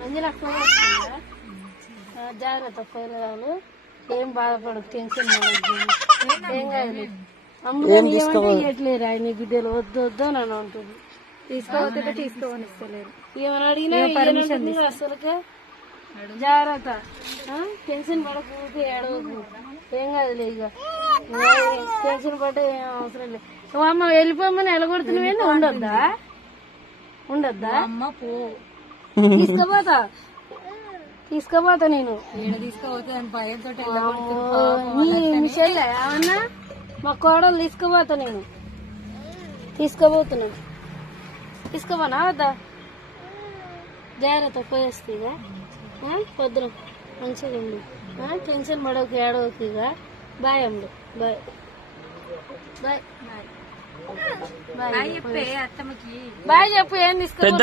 మంచి నాకు ఫోన్ వస్తుందా? జాగ్రత్త పోయినరాలు, ఏం బాధపడదు, టెన్షన్ పడద్దు, ఏం కాదు. అమ్మ ఇవ్వట్లేరు ఆయన బిడ్డలు, వద్దు వద్దు అని ఉంటుంది. తీసుకోవద్దంటే తీసుకోవని ఇస్తలేరు. ఏమని అడిగినా అసలుకే జాగ్రత్త, టెన్షన్ పడకు, ఏడవకు, ఏం కాదులే. ఇక టెన్షన్ పట్టే ఏం అవసరం లేదు. అమ్మ వెళ్ళిపోమని ఎలగొడుతున్నావేంటి? ఉండొద్దా? ఉండొద్దా? అమ్మ పో, తీసుకుపోతా నేను. తీసుకోపోతే భయంతో మీ చెల్లె ఏమన్నా? మా కోడలు తీసుకుపోతా నేను. తీసుకుపోతున్నాను. తీసుకోపోనా వద్దా? జాగ్రత్త పోయేస్తే ఇక పొద్దున మంచిగా ఉంది. టెన్షన్ పడవకు, ఏడవకు. ఇక బాయ్ అమ్ముడు, బాయ్ బాయ్ బాయ్ చెప్పే అత్తమ్మకి. బాయ్ చెప్పు. ఏం తీసుకో పెద్ద